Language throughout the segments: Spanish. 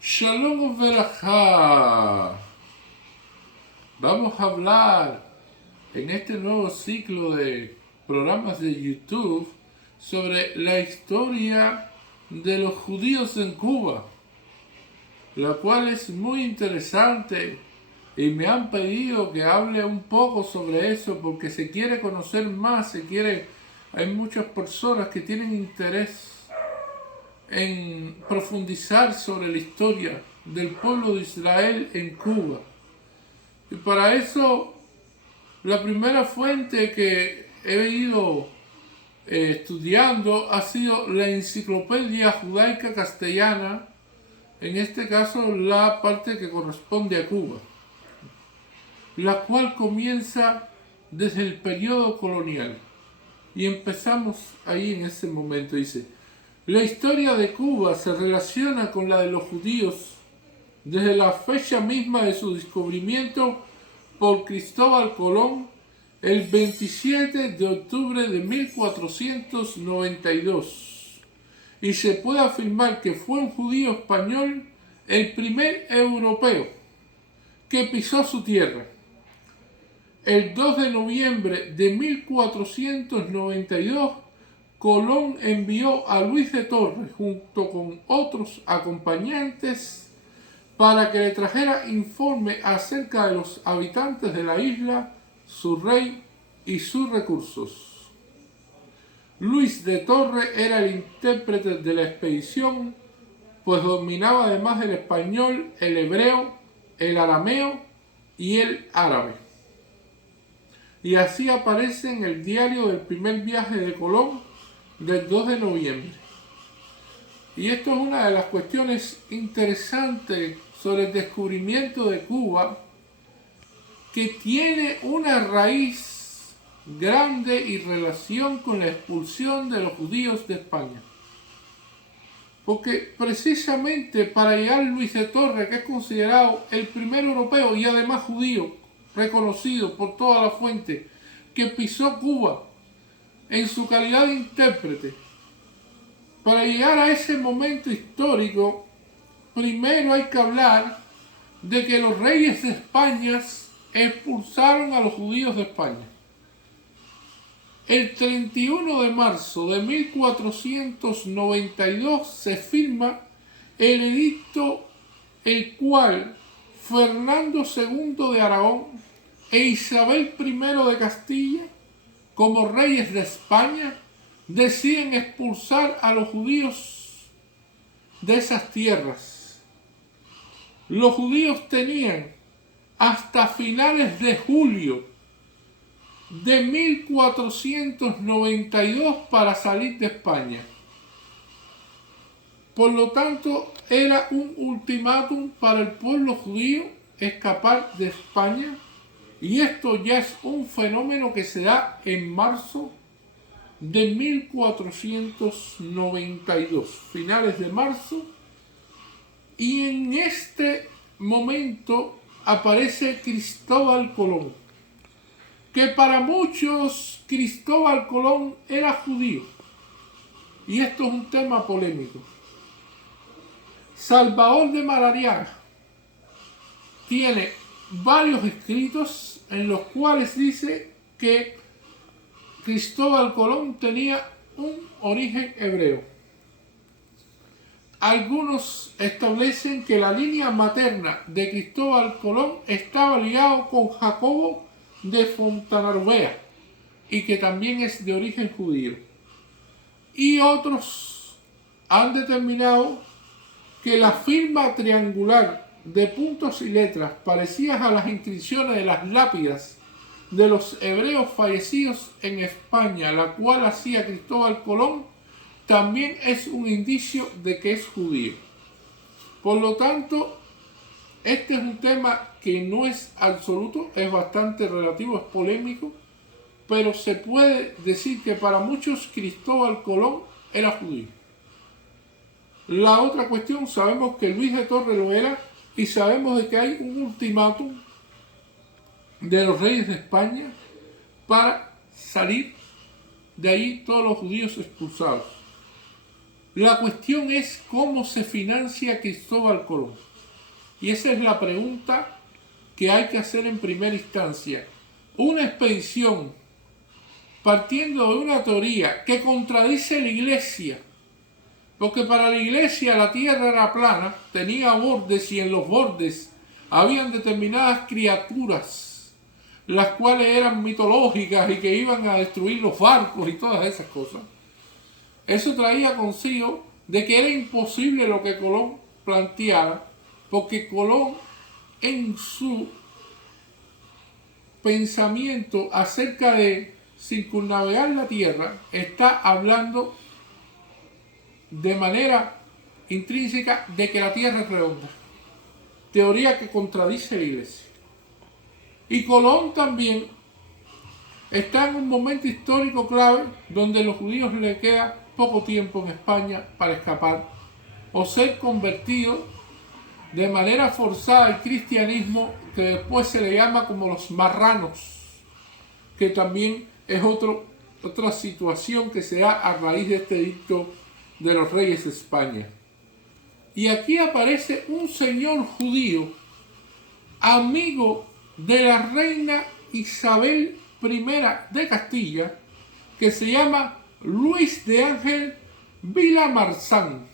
Shalom Verajá. Vamos a hablar en este nuevo ciclo de programas de YouTube sobre la historia de los judíos en Cuba, la cual es muy interesante y me han pedido que hable un poco sobre eso porque se quiere conocer más, hay muchas personas que tienen interés en profundizar sobre la historia del pueblo de Israel en Cuba. Y para eso, la primera fuente que he ido estudiando ha sido la Enciclopedia Judaica Castellana, en este caso la parte que corresponde a Cuba, la cual comienza desde el periodo colonial. Y empezamos ahí en ese momento, dice: la historia de Cuba se relaciona con la de los judíos desde la fecha misma de su descubrimiento por Cristóbal Colón el 27 de octubre de 1492. Y se puede afirmar que fue un judío español el primer europeo que pisó su tierra. El 2 de noviembre de 1492, Colón envió a Luis de Torres junto con otros acompañantes para que le trajera informe acerca de los habitantes de la isla, su rey y sus recursos. Luis de Torres era el intérprete de la expedición, pues dominaba además el español, el hebreo, el arameo y el árabe. Y así aparece en el diario del primer viaje de Colón del 2 de noviembre. Y esto es una de las cuestiones interesantes sobre el descubrimiento de Cuba, que tiene una raíz grande y relación con la expulsión de los judíos de España. Porque precisamente para llegar Luis de Torres, que es considerado el primer europeo y además judío, reconocido por toda la fuente, que pisó Cuba en su calidad de intérprete, para llegar a ese momento histórico, primero hay que hablar de que los reyes de España expulsaron a los judíos de España. El 31 de marzo de 1492 se firma el edicto, el cual Fernando II de Aragón e Isabel I de Castilla, como reyes de España, deciden expulsar a los judíos de esas tierras. Los judíos tenían hasta finales de julio de 1492 para salir de España. Por lo tanto, era un ultimátum para el pueblo judío escapar de España, y esto ya es un fenómeno que se da en marzo de 1492, finales de marzo, y en este momento aparece Cristóbal Colón, que para muchos Cristóbal Colón era judío, y esto es un tema polémico. Salvador de Madariaga tiene varios escritos en los cuales dice que Cristóbal Colón tenía un origen hebreo. Algunos establecen que la línea materna de Cristóbal Colón estaba ligado con Jacobo de Fontanarvea y que también es de origen judío. Y otros han determinado que la firma triangular de puntos y letras parecidas a las inscripciones de las lápidas de los hebreos fallecidos en España, la cual hacía Cristóbal Colón, también es un indicio de que es judío. Por lo tanto, este es un tema que no es absoluto, es bastante relativo, es polémico, pero se puede decir que para muchos Cristóbal Colón era judío. La otra cuestión, sabemos que Luis de Torres lo era, y sabemos de que hay un ultimátum de los reyes de España para salir de ahí todos los judíos expulsados. La cuestión es cómo se financia Cristóbal Colón. Y esa es la pregunta que hay que hacer en primera instancia. Una expedición partiendo de una teoría que contradice la Iglesia, porque para la Iglesia la tierra era plana, tenía bordes y en los bordes habían determinadas criaturas, las cuales eran mitológicas y que iban a destruir los barcos y todas esas cosas. Eso traía consigo de que era imposible lo que Colón planteara, porque Colón en su pensamiento acerca de circunnavegar la Tierra está hablando de manera intrínseca de que la Tierra es redonda, teoría que contradice la Iglesia. Y Colón también está en un momento histórico clave donde a los judíos les queda poco tiempo en España para escapar o ser convertidos de manera forzada al cristianismo, que después se le llama como los marranos, que también es otra situación que se da a raíz de este edicto de los reyes de España. Y aquí aparece un señor judío, amigo de la reina Isabel I de Castilla, que se llama Luis de Ángel Vilamarsán.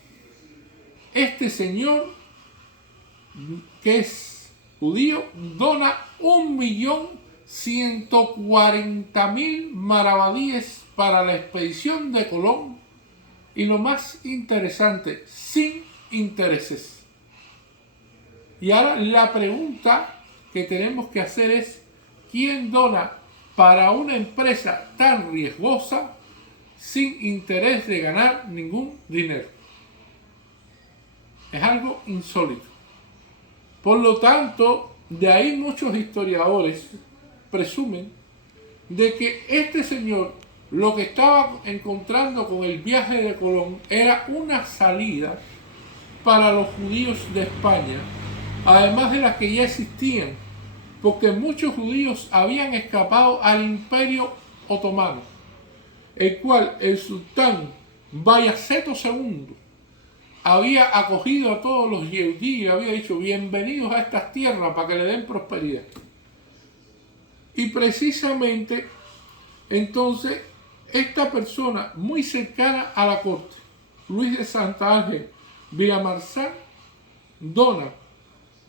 Este señor, que es judío, dona 1.140.000 maravedíes para la expedición de Colón, y lo más interesante, sin intereses. Y ahora la pregunta que tenemos que hacer es: ¿quién dona para una empresa tan riesgosa sin interés de ganar ningún dinero? Es algo insólito. Por lo tanto, de ahí muchos historiadores presumen de que este señor lo que estaba encontrando con el viaje de Colón era una salida para los judíos de España, además de las que ya existían, porque muchos judíos habían escapado al Imperio Otomano, el cual el sultán Bayaceto II había acogido a todos los yehudí y había dicho: bienvenidos a estas tierras para que le den prosperidad. Y precisamente entonces esta persona muy cercana a la corte, Luis de Santa Ángel Vilamarsán, dona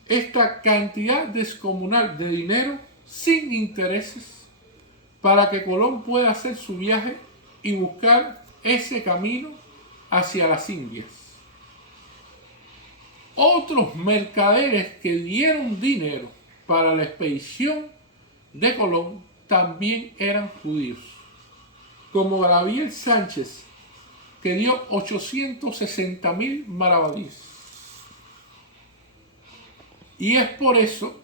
esta cantidad descomunal de dinero sin intereses para que Colón pueda hacer su viaje y buscar ese camino hacia las Indias. Otros mercaderes que dieron dinero para la expedición de Colón también eran judíos, como Gabriel Sánchez, que dio 860.000 maravedíes. Y es por eso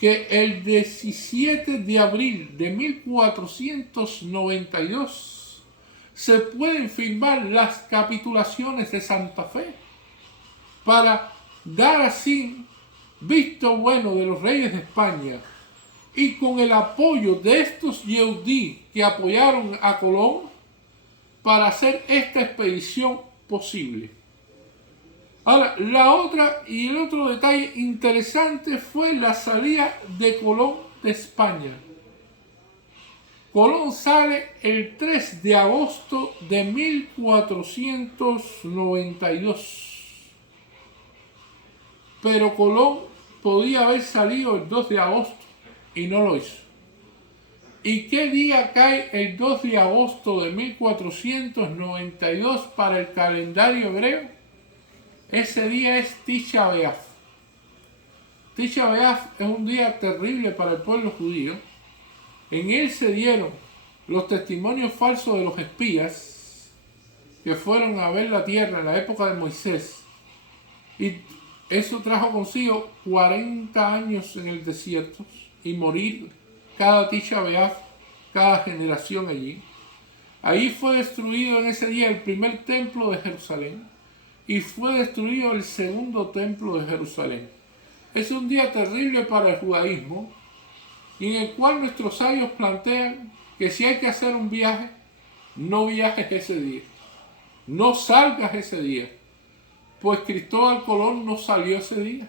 que el 17 de abril de 1492 se pueden firmar las capitulaciones de Santa Fe, para dar así visto bueno de los reyes de España, y con el apoyo de estos yehudí que apoyaron a Colón para hacer esta expedición posible. Ahora, el otro detalle interesante fue la salida de Colón de España. Colón sale el 3 de agosto de 1492. Pero Colón podía haber salido el 2 de agosto y no lo hizo. ¿Y qué día cae el 2 de agosto de 1492 para el calendario hebreo? Ese día es Tisha B'Av. Tisha B'Av es un día terrible para el pueblo judío. En él se dieron los testimonios falsos de los espías que fueron a ver la tierra en la época de Moisés. Y eso trajo consigo 40 años en el desierto y morir cada Tisha B'Av, cada generación allí. Ahí fue destruido en ese día el primer templo de Jerusalén y fue destruido el segundo templo de Jerusalén. Es un día terrible para el judaísmo, y en el cual nuestros sabios plantean que si hay que hacer un viaje, no viajes ese día. no salgas ese día. Pues Cristóbal Colón no salió ese día.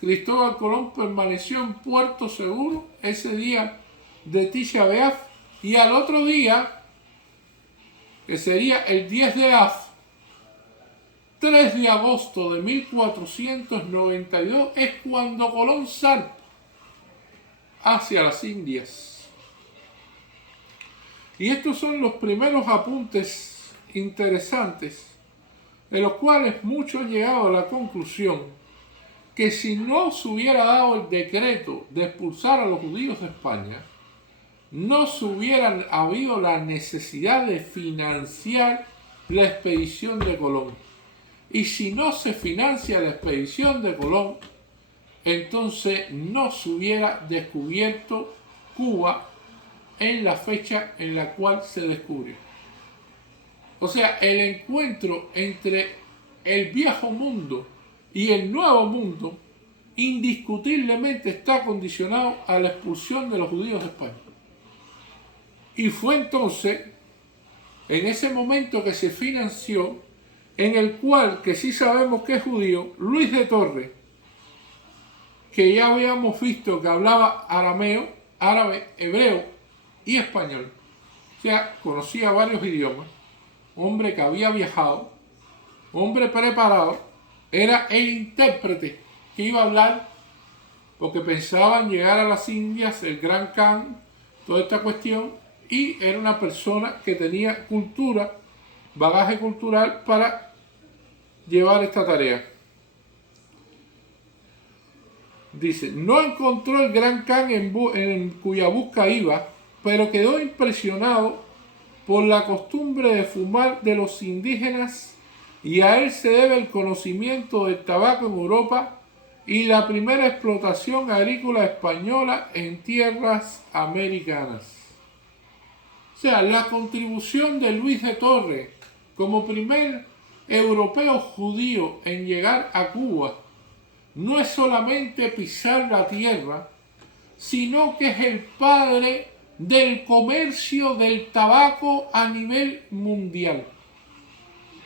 Cristóbal Colón permaneció en Puerto Seguro ese día de Tisha B'Av, y al otro día, que sería el 10 de Av, 3 de agosto de 1492, es cuando Colón zarpa hacia las Indias. Y estos son los primeros apuntes interesantes, de los cuales muchos han llegado a la conclusión que si no se hubiera dado el decreto de expulsar a los judíos de España, no se hubiera habido la necesidad de financiar la expedición de Colón. Y si no se financia la expedición de Colón, entonces no se hubiera descubierto Cuba en la fecha en la cual se descubrió. O sea, el encuentro entre el viejo mundo y el nuevo mundo indiscutiblemente está condicionado a la expulsión de los judíos de España. Y fue entonces, en ese momento que se financió, en el cual, que sí sabemos que es judío, Luis de Torres, que ya habíamos visto que hablaba arameo, árabe, hebreo y español. O sea, conocía varios idiomas, hombre que había viajado, hombre preparado, era el intérprete que iba a hablar, porque pensaban llegar a las Indias, el Gran Khan, toda esta cuestión, y era una persona que tenía cultura, bagaje cultural para llevar esta tarea. Dice, no encontró el Gran Khan en cuya busca iba, pero quedó impresionado por la costumbre de fumar de los indígenas, y a él se debe el conocimiento del tabaco en Europa y la primera explotación agrícola española en tierras americanas. O sea, la contribución de Luis de Torres como primer europeo judío en llegar a Cuba no es solamente pisar la tierra, sino que es el padre del comercio del tabaco a nivel mundial.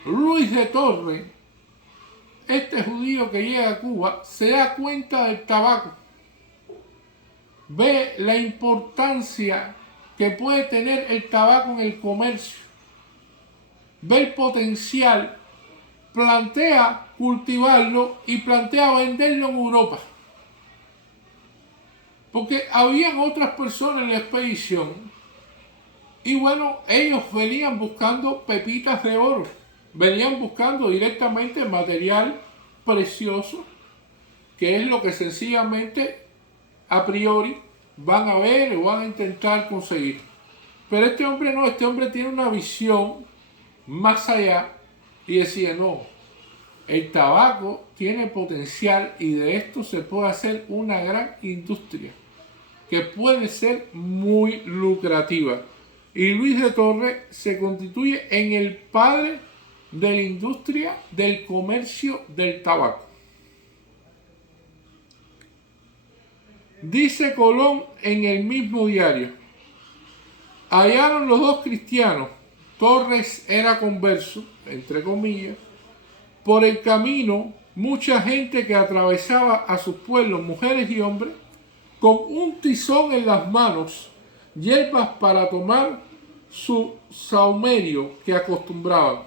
Luis de Torres, este judío que llega a Cuba, se da cuenta del tabaco, ve la importancia que puede tener el tabaco en el comercio, ve el potencial, plantea cultivarlo y plantea venderlo en Europa. Porque habían otras personas en la expedición y bueno, ellos venían buscando pepitas de oro, venían buscando directamente material precioso, que es lo que sencillamente a priori van a ver o van a intentar conseguir. Pero este hombre no, este hombre tiene una visión más allá y decía, no, el tabaco tiene potencial y de esto se puede hacer una gran industria que puede ser muy lucrativa. Y Luis de Torres se constituye en el padre de la industria del comercio del tabaco. Dice Colón en el mismo diario, hallaron los dos cristianos, Torres era converso, entre comillas, por el camino mucha gente que atravesaba a sus pueblos, mujeres y hombres, con un tizón en las manos, hierbas para tomar su saumerio que acostumbraban,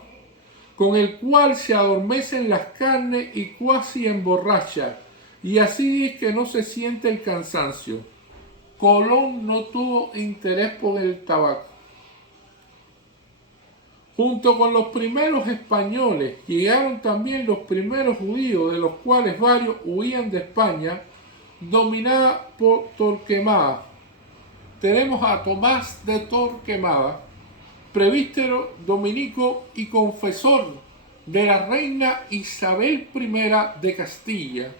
con el cual se adormecen las carnes y cuasi emborracha, y así es que no se siente el cansancio. Colón no tuvo interés por el tabaco. Junto con los primeros españoles llegaron también los primeros judíos, de los cuales varios huían de España, dominada por Torquemada. Tenemos a Tomás de Torquemada, presbítero dominico y confesor de la reina Isabel I de Castilla,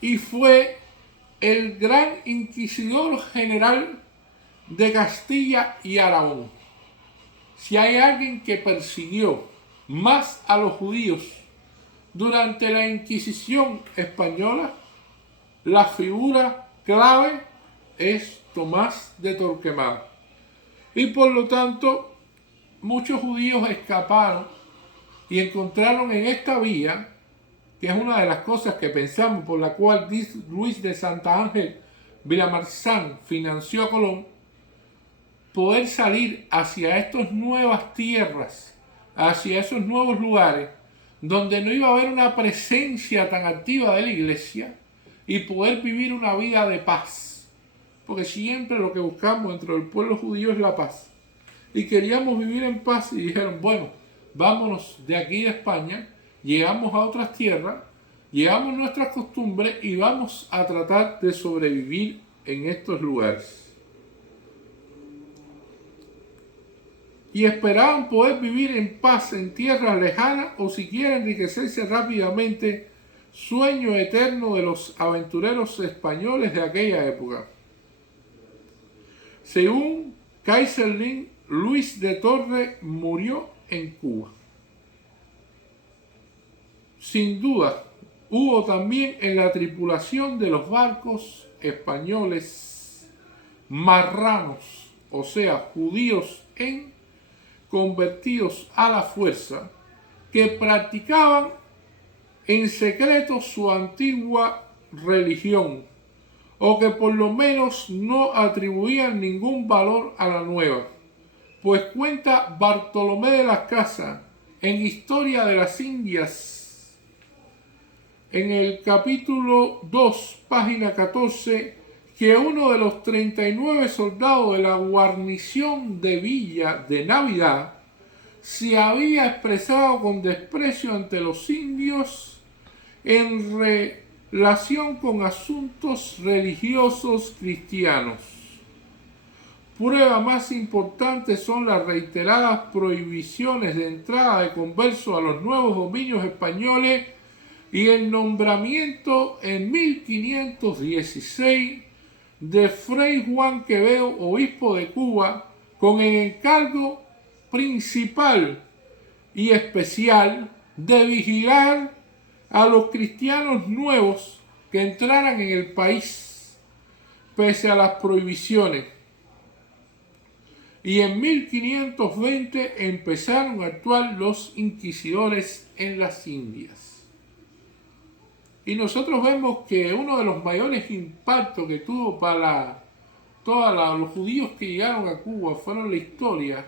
y fue el gran inquisidor general de Castilla y Aragón. Si hay alguien que persiguió más a los judíos durante la Inquisición española, la figura clave es Tomás de Torquemada. Y por lo tanto, muchos judíos escaparon y encontraron en esta vía, que es una de las cosas que pensamos por la cual Luis de Santa Ángel Villamarzán financió a Colón, poder salir hacia estas nuevas tierras, hacia esos nuevos lugares, donde no iba a haber una presencia tan activa de la iglesia y poder vivir una vida de paz. Porque siempre lo que buscamos dentro del pueblo judío es la paz. Y queríamos vivir en paz y dijeron, bueno, vámonos de aquí de España, llegamos a otras tierras, llevamos nuestras costumbres y vamos a tratar de sobrevivir en estos lugares. Y esperaban poder vivir en paz en tierras lejanas o siquiera enriquecerse rápidamente, sueño eterno de los aventureros españoles de aquella época. Según Kaiserling, Luis de Torre murió en Cuba. Sin duda, hubo también en la tripulación de los barcos españoles marranos, o sea, judíos convertidos a la fuerza, que practicaban en secreto su antigua religión, o que por lo menos no atribuían ningún valor a la nueva, pues cuenta Bartolomé de las Casas en Historia de las Indias, en el capítulo 2, página 14, que uno de los 39 soldados de la guarnición de Villa de Navidad se había expresado con desprecio ante los indios en relación con asuntos religiosos cristianos. Prueba más importante son las reiteradas prohibiciones de entrada de conversos a los nuevos dominios españoles y el nombramiento en 1516 de Fray Juan Quevedo, obispo de Cuba, con el encargo principal y especial de vigilar a los cristianos nuevos que entraran en el país, pese a las prohibiciones. Y en 1520 empezaron a actuar los inquisidores en las Indias. Y nosotros vemos que uno de los mayores impactos que tuvo para todos los judíos que llegaron a Cuba fueron la historia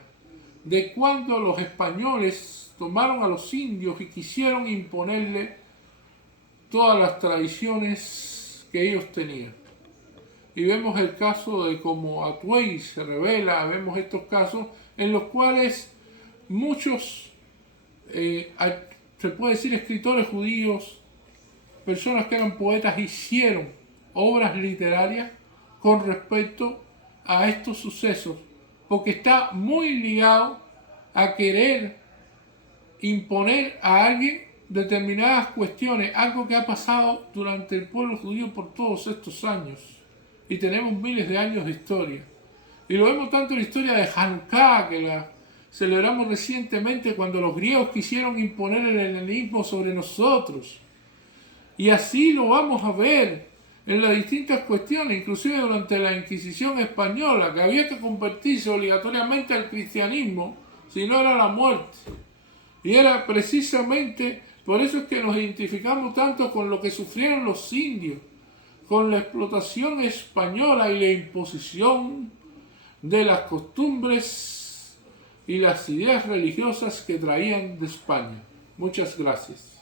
de cuando los españoles tomaron a los indios y quisieron imponerle todas las tradiciones que ellos tenían. Y vemos el caso de cómo Atuey se revela, vemos estos casos en los cuales muchos, se puede decir, escritores judíos, personas que eran poetas, hicieron obras literarias con respecto a estos sucesos, porque está muy ligado a querer imponer a alguien determinadas cuestiones, algo que ha pasado durante el pueblo judío por todos estos años, y tenemos miles de años de historia. Y lo vemos tanto en la historia de Hanukkah, que la celebramos recientemente, cuando los griegos quisieron imponer el helenismo sobre nosotros. Y así lo vamos a ver en las distintas cuestiones, inclusive durante la Inquisición española, que había que convertirse obligatoriamente al cristianismo, si no era la muerte. Y era precisamente por eso es que nos identificamos tanto con lo que sufrieron los indios, con la explotación española y la imposición de las costumbres y las ideas religiosas que traían de España. Muchas gracias.